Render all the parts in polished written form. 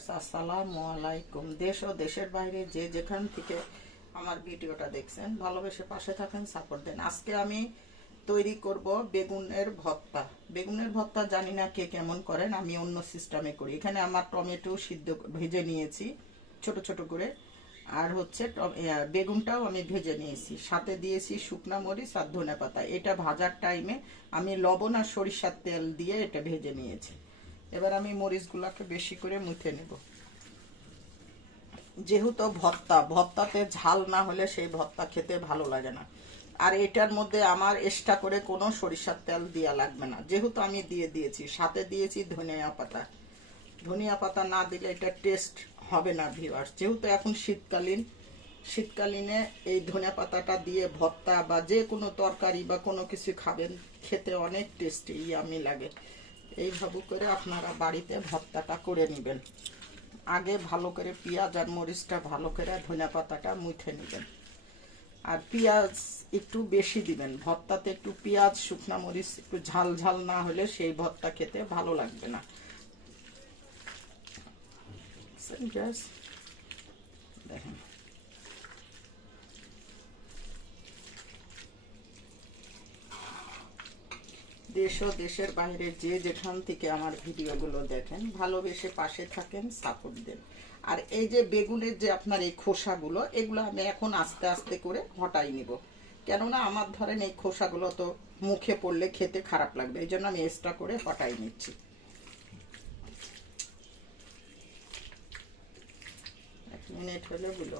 Viewers, আসসালামু আলাইকুম। দেশ ও দেশের বাইরে যে যেখান থেকে আমার ভিডিওটা দেখছেন, ভালোবেসে পাশে থাকেন, সাপোর্ট দেন। আজকে আমি তৈরি করব বেগুনের ভর্তা। বেগুনের ভর্তা জানি না কে কেমন করেন, আমি অন্য সিস্টেমে করি। এখানে আমার টমেটো সিদ্ধ ভেজে নিয়েছি ছোট ছোট করে, আর হচ্ছে বেগুনটাও আমি ভেজে নিয়েছি, সাথে দিয়েছি শুকনা মরিচ আর ধনেপাতা। এটা ভাজার টাইমে আমি লবণ আর সরিষার তেল দিয়ে এটা ভেজে নিয়েছি। এবার আমি মরিচগুলোকে বেশি করে মুথে নেব। যেহেতু ভর্তাতে ঝাল না হলে সেই ভর্তা খেতে ভালো লাগে না। আর এটার মধ্যে আমার এক্সট্রা করে কোনো সরিষার তেল দেওয়া লাগবে না, যেহেতু আমি দিয়ে দিয়েছি। সাথে দিয়েছি ধনিয়া পাতা। ধনিয়া পাতা না দিলে এটা টেস্ট হবে না ভিউয়ার্স। যেহেতু এখন শীতকালীনে এই ধনিয়া পাতাটা দিয়ে ভর্তা বা যে কোনো তরকারি বা কোনো কিছু খাবেন, খেতে অনেক টেস্টি ইয়ামি লাগে। এইভাবে করে আপনারা বাড়িতে ভর্তাটা করে নেবেন। আগে ভালো করে পেঁয়াজ আর মরিচটা ভালো করে ধনিয়া পাতাটা মুছে নেবেন। আর পেঁয়াজ একটু বেশি দিবেন ভর্তাতে। একটু পেঁয়াজ শুকনা মরিচ একটু ঝাল ঝাল না হলে সেই ভর্তা খেতে ভালো লাগবে না। দেখেন, দেশ ও দেশের বাইরে যে যেখান থেকে আমার ভিডিওগুলো দেখেন, ভালোবেসে পাশে থাকেন, সাপোর্ট দেন। আর এই যে বেগুনের যে আপনার এই খোসাগুলো, এগুলো আমি এখন আস্তে আস্তে করে হটাই নিব। কেননা আমার ধরেন এই খোসাগুলো তো মুখে পড়লে খেতে খারাপ লাগবে, এই জন্য আমি এক্সট্রা করে হটাই নিচ্ছি। 1 মিনিট হলে গুলো।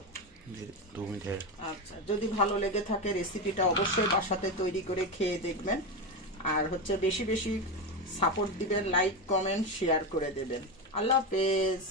2 মিনিটের। আচ্ছা, যদি ভালো লেগে থাকে রেসিপিটা অবশ্যই বাসাতে তৈরি করে খেয়ে দেখবেন। আর হচ্ছে বেশি বেশি সাপোর্ট দিবেন, লাইক কমেন্ট শেয়ার করে দেবেন। আল্লাহ হাফেজ।